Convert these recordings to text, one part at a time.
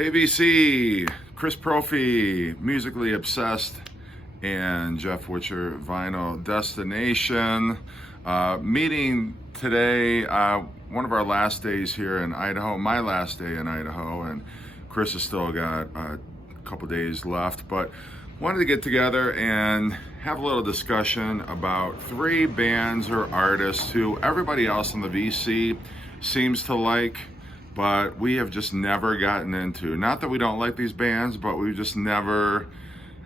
Hey VC, Chris Propfe, Musically Obsessed, and Jeff Witcher, Vinyl Destination. Meeting today, one of our last days here in Idaho, my last day in Idaho, and Chris has still got a couple days left, but wanted to get together and have a little discussion about three bands or artists who everybody else in the VC seems to like, but we have just never gotten into. Not that we don't like these bands, but we've just never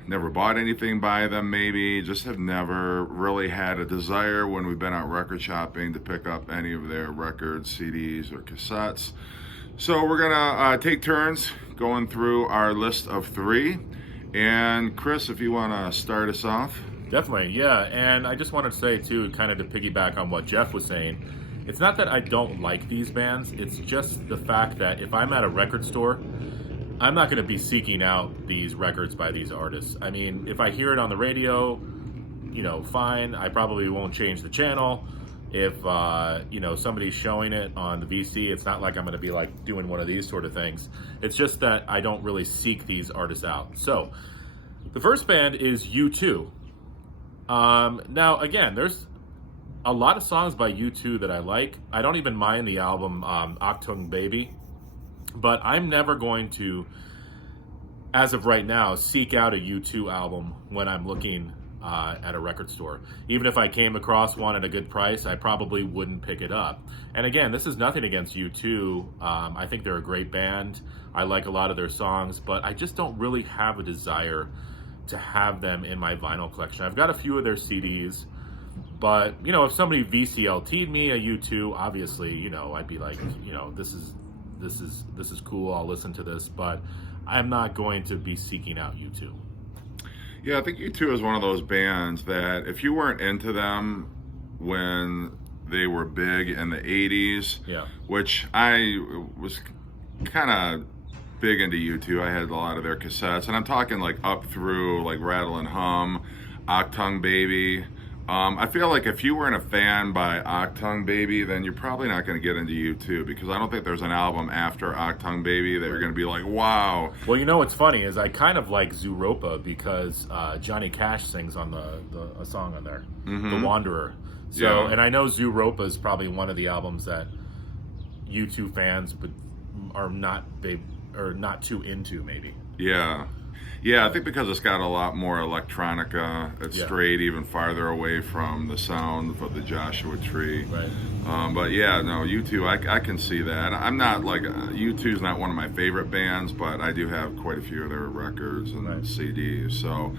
bought anything by them, maybe just have never really had a desire when we've been out record shopping to pick up any of their records, CDs, or cassettes. So we're gonna take turns going through our list of three. And Chris, if you want to start us off. Definitely, yeah. And I just wanted to say, too, kind of to piggyback on what Jeff was saying, it's not that I don't like these bands. It's just the fact that if I'm at a record store, I'm not going to be seeking out these records by these artists. I mean, if I hear it on the radio, fine. I probably won't change the channel. If, somebody's showing it on the VC, it's not like I'm going to be like doing one of these sort of things. It's just that I don't really seek these artists out. So the first band is U2. Now, again, there's a lot of songs by U2 that I like. I don't even mind the album Achtung Baby, but I'm never going to, as of right now, seek out a U2 album when I'm looking at a record store. Even if I came across one at a good price, I probably wouldn't pick it up. And again, this is nothing against U2. I think they're a great band. I like a lot of their songs, but I just don't really have a desire to have them in my vinyl collection. I've got a few of their CDs, but if somebody VCLT'd me a U2, obviously, I'd be like, this is cool. I'll listen to this, but I'm not going to be seeking out U2. Yeah, I think U2 is one of those bands that if you weren't into them when they were big in the 80s, yeah, which I was kind of big into U2. I had a lot of their cassettes, and I'm talking like up through like Rattle and Hum, Achtung Baby. I feel like if you weren't a fan by Achtung Baby, then you're probably not going to get into U2, because I don't think there's an album after Achtung Baby that you're going to be like, wow. Well, what's funny is I kind of like Zooropa because Johnny Cash sings on a song on there, The Wanderer. So, yeah. And I know Zooropa is probably one of the albums that U2 fans are not too into, maybe. Yeah, I think because it's got a lot more electronica, it's strayed even farther away from the sound of the Joshua Tree. Right. But yeah, no, U2, I can see that. I'm not like, U2's not one of my favorite bands, but I do have quite a few of their records and CDs. So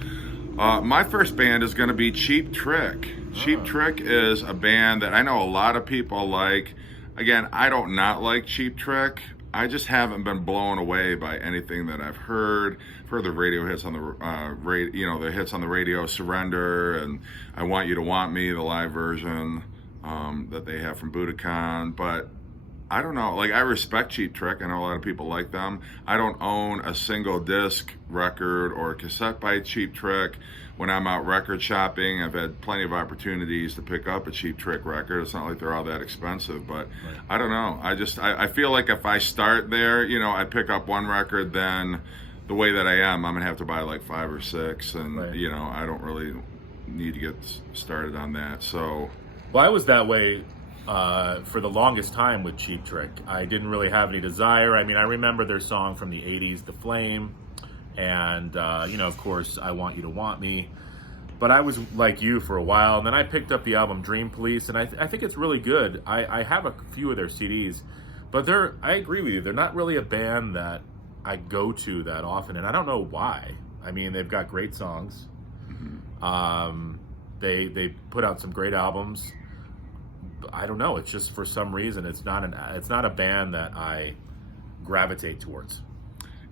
my first band is going to be Cheap Trick. Cheap Trick is a band that I know a lot of people like. Again, I don't not like Cheap Trick. I just haven't been blown away by anything that I've heard. I've heard the radio hits on the hits on the radio, Surrender, and I Want You to Want Me, the live version that they have from Budokan. But I don't know. Like, I respect Cheap Trick. I know a lot of people like them. I don't own a single disc record or cassette by Cheap Trick. When I'm out record shopping, I've had plenty of opportunities to pick up a Cheap Trick record. It's not like they're all that expensive, but I don't know. I feel like if I start there, I pick up one record, then the way that I am, I'm gonna have to buy like 5 or 6, and I don't really need to get started on that. So, well, I was that way for the longest time with Cheap Trick. I didn't really have any desire. I mean, I remember their song from the 80s, The Flame, and of course, I Want You to Want Me. But I was like you for a while, and then I picked up the album Dream Police, and I think it's really good. I have a few of their CDs, but I agree with you, they're not really a band that I go to that often, and I don't know why. I mean, they've got great songs. They put out some great albums. I don't know. It's just, for some reason, it's not a band that I gravitate towards.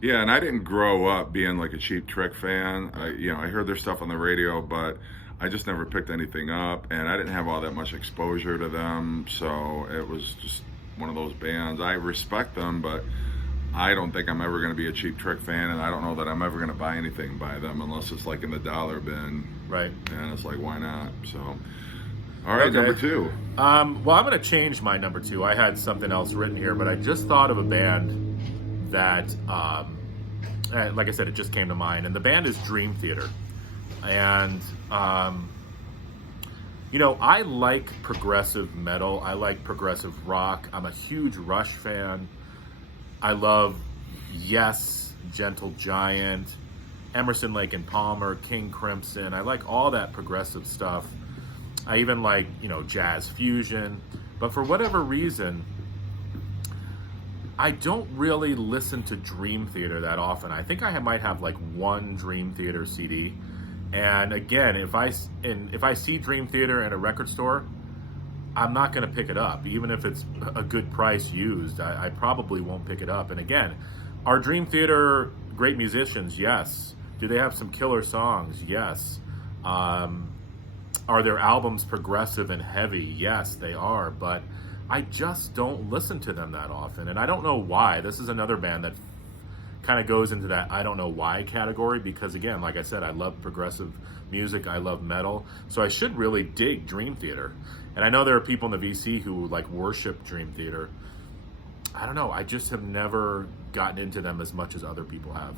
Yeah, and I didn't grow up being like a Cheap Trick fan. I heard their stuff on the radio, but I just never picked anything up, and I didn't have all that much exposure to them, so it was just one of those bands. I respect them, but I don't think I'm ever going to be a Cheap Trick fan, and I don't know that I'm ever going to buy anything by them unless it's like in the dollar bin. Right. And it's like, why not? So, all right, okay. Number 2. Well, I'm going to change my number 2. I had something else written here, but I just thought of a band that, like I said, it just came to mind. And the band is Dream Theater. And, you know, I like progressive metal. I like progressive rock. I'm a huge Rush fan. I love Yes, Gentle Giant, Emerson, Lake and Palmer, King Crimson. I like all that progressive stuff. I even like, you know, jazz fusion. But for whatever reason, I don't really listen to Dream Theater that often. I think I might have like one Dream Theater CD. And again, if I see Dream Theater in a record store, I'm not going to pick it up. Even if it's a good price used, I probably won't pick it up. And again, are Dream Theater great musicians? Yes. Do they have some killer songs? Yes. Are their albums progressive and heavy? Yes, they are. But I just don't listen to them that often. And I don't know why. This is another band that kind of goes into that I don't know why category, because again, like I said, I love progressive music, I love metal, so I should really dig Dream Theater. And I know there are people in the VC who like worship Dream Theater. I don't know, I just have never gotten into them as much as other people have.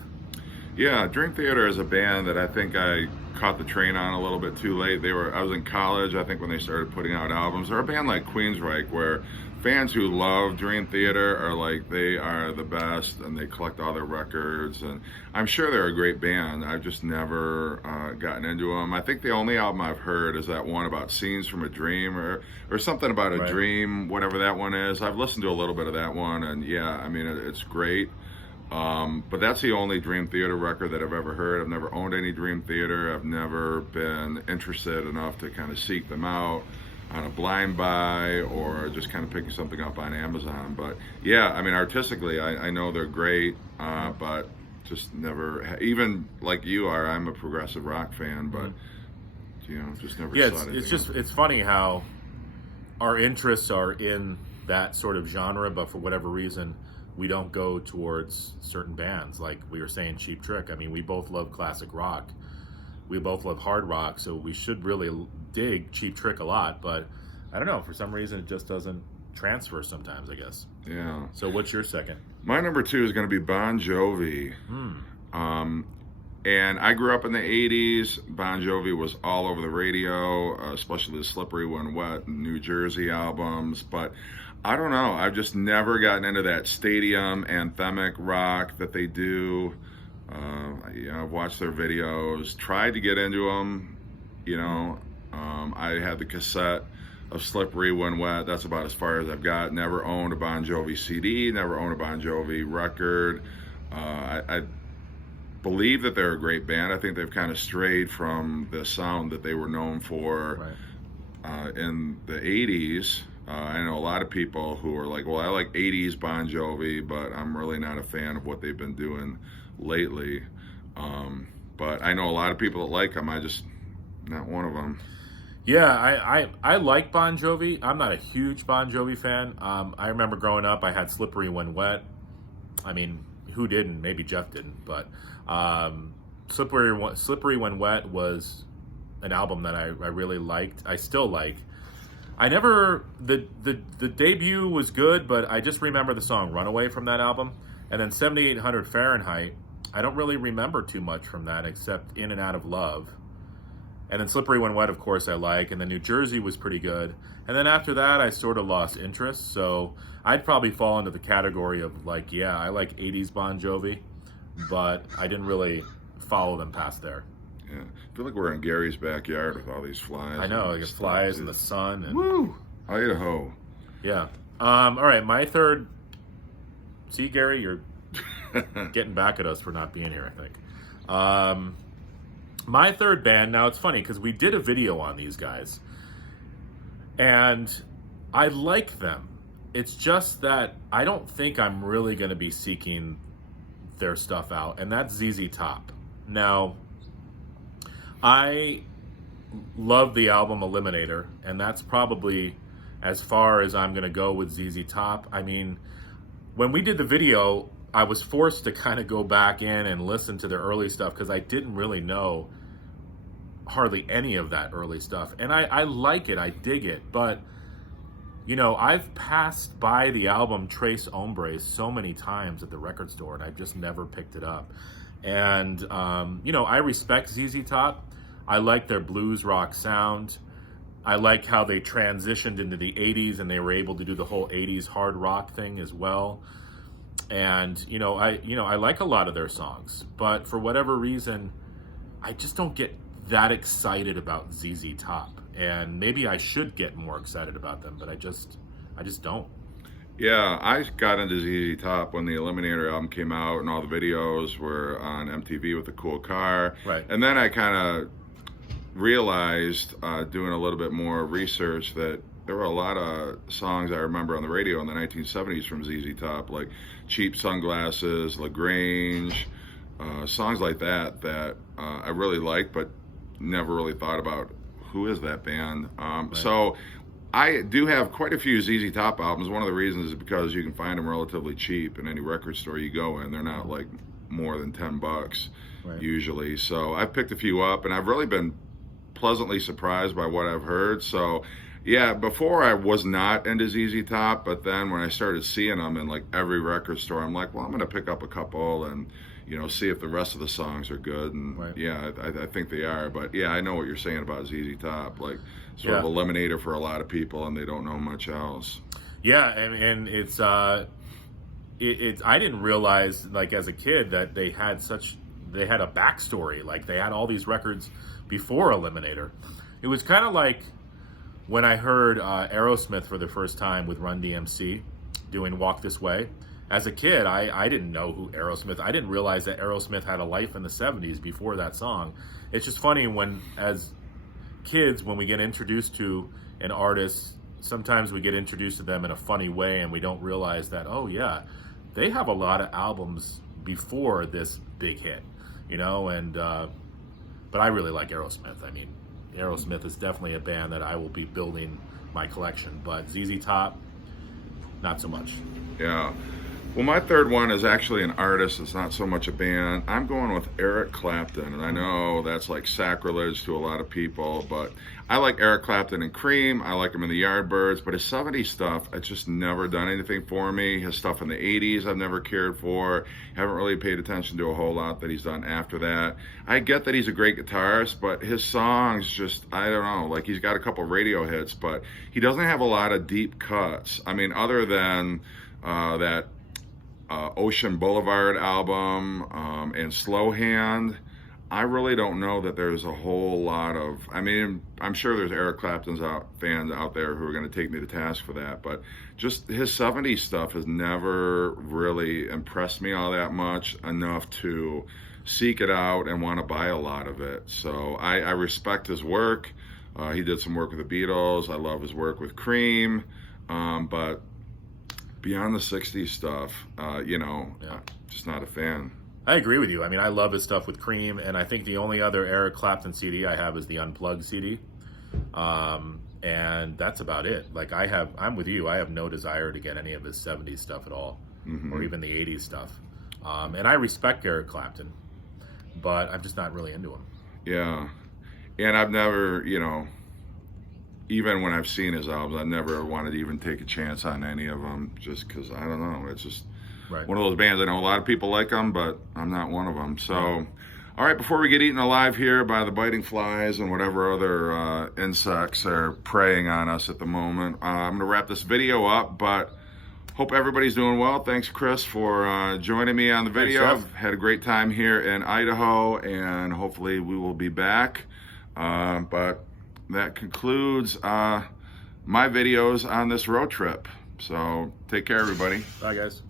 Yeah, Dream Theater is a band that I think I caught the train on a little bit too late. I was in college, I think, when they started putting out albums. They're a band like Queensryche, where fans who love Dream Theater are like, they are the best, and they collect all their records. And I'm sure they're a great band. I've just never gotten into them. I think the only album I've heard is that one about Scenes from a Dream, or something about a dream, whatever that one is. I've listened to a little bit of that one, and yeah, I mean, it's great. But that's the only Dream Theater record that I've ever heard. I've never owned any Dream Theater. I've never been interested enough to kind of seek them out on a blind buy or just kind of picking something up on Amazon. But yeah, I mean, artistically, I know they're great, but just never, even like you are, I'm a progressive rock fan, but you know, just never saw it. It's funny how our interests are in that sort of genre, but for whatever reason, we don't go towards certain bands. Like we were saying, Cheap Trick. I mean, we both love classic rock. We both love hard rock, so we should really dig Cheap Trick a lot. But I don't know, for some reason, it just doesn't transfer sometimes, I guess. Yeah. So what's your second? My number 2 is going to be Bon Jovi. And I grew up in the 80s. Bon Jovi was all over the radio, especially the Slippery When Wet New Jersey albums. But I don't know, I've just never gotten into that stadium anthemic rock that they do. I've watched their videos, tried to get into them, you know. I had the cassette of Slippery When Wet. That's about as far as I've got. Never owned a Bon Jovi CD, never owned a Bon Jovi record. I believe that they're a great band. I think they've kind of strayed from the sound that they were known for in the 80s. I know a lot of people who are like, well, I like 80s Bon Jovi, but I'm really not a fan of what they've been doing lately. But I know a lot of people that like them. I just, not one of them. Yeah, I like Bon Jovi. I'm not a huge Bon Jovi fan. I remember growing up, I had Slippery When Wet. I mean, who didn't? Maybe Jeff didn't. But Slippery When Wet was an album that I really liked. I still like. I never, the debut was good, but I just remember the song Runaway from that album. And then 7800 Fahrenheit, I don't really remember too much from that except In and Out of Love. And then Slippery When Wet, of course, I like. And then New Jersey was pretty good. And then after that, I sort of lost interest. So I'd probably fall into the category of like, yeah, I like 80s Bon Jovi, but I didn't really follow them past there. Yeah, I feel like we're in Gary's backyard with all these flies. I know, like flies and the sun. And, woo! Idaho. Yeah. All right, my third. See, Gary, you're getting back at us for not being here, I think. My third band, now it's funny because we did a video on these guys, and I like them. It's just that I don't think I'm really going to be seeking their stuff out, and that's ZZ Top. Now, I love the album Eliminator, and that's probably as far as I'm going to go with ZZ Top. I mean, when we did the video, I was forced to kind of go back in and listen to their early stuff because I didn't really know hardly any of that early stuff. And I like it, I dig it, but You know, I've passed by the album Tres Hombres so many times at the record store, and I've just never picked it up. And, you know, I respect ZZ Top. I like their blues rock sound. I like how they transitioned into the 80s and they were able to do the whole 80s hard rock thing as well. And, I like a lot of their songs, but for whatever reason, I just don't get that excited about ZZ Top. And maybe I should get more excited about them, but I just don't. Yeah, I got into ZZ Top when the Eliminator album came out and all the videos were on MTV with the cool car. Right. And then I kind of realized, doing a little bit more research, that there were a lot of songs I remember on the radio in the 1970s from ZZ Top, like Cheap Sunglasses, LaGrange, songs like that I really liked, but never really thought about who is that band. Right. So I do have quite a few ZZ Top albums. One of the reasons is because you can find them relatively cheap in any record store you go in. They're not like more than $10 Right. usually. So I've picked a few up, and I've really been pleasantly surprised by what I've heard. So yeah, before I was not into ZZ Top, but then when I started seeing them in like every record store, I'm like, well, I'm going to pick up a couple and, see if the rest of the songs are good. And Right. yeah, I think they are. But yeah, I know what you're saying about ZZ Top, like sort of eliminator for a lot of people, and they don't know much else. Yeah, and it's I didn't realize, like, as a kid, that they had a backstory. Like, they had all these records before Eliminator. It was kind of like when I heard Aerosmith for the first time with Run DMC doing Walk This Way. As a kid, I didn't know who Aerosmith. I didn't realize that Aerosmith had a life in the 70s before that song. It's just funny when, as kids, when we get introduced to an artist, sometimes we get introduced to them in a funny way and we don't realize that, oh yeah, they have a lot of albums before this big hit, but I really like Aerosmith. I mean, Aerosmith is definitely a band that I will be building my collection, but ZZ Top, not so much. Yeah. Well, my third one is actually an artist. It's not so much a band. I'm going with Eric Clapton, and I know that's like sacrilege to a lot of people, but I like Eric Clapton and Cream. I like him in the Yardbirds, but his 70s stuff, it's just never done anything for me. His stuff in the 80s, I've never cared for. Haven't really paid attention to a whole lot that he's done after that. I get that he's a great guitarist, but his songs just, I don't know, like he's got a couple radio hits, but he doesn't have a lot of deep cuts. I mean, other than that Ocean Boulevard album and Slow Hand, I really don't know that there's a whole lot of, I mean, I'm sure there's Eric Clapton's fans out there who are going to take me to task for that, but just his 70s stuff has never really impressed me all that much enough to seek it out and want to buy a lot of it. So I respect his work. He did some work with the Beatles. I love his work with Cream, but beyond the 60s stuff, just not a fan. I agree with you. I mean, I love his stuff with Cream, and I think the only other Eric Clapton CD I have is the Unplugged CD. And that's about it. Like, I'm with you. I have no desire to get any of his 70s stuff at all, or even the 80s stuff. And I respect Eric Clapton, but I'm just not really into him. Yeah. And I've never, even when I've seen his albums, I never wanted to even take a chance on any of them, just because, I don't know, it's just Right. one of those bands. I know a lot of people like them, but I'm not one of them. So, all right, before we get eaten alive here by the biting flies and whatever other insects are preying on us at the moment, I'm going to wrap this video up, but hope everybody's doing well. Thanks, Chris, for joining me on the video. Thanks, Jeff. Had a great time here in Idaho, and hopefully we will be back. But that concludes my videos on this road trip. So take care, everybody. Bye, guys.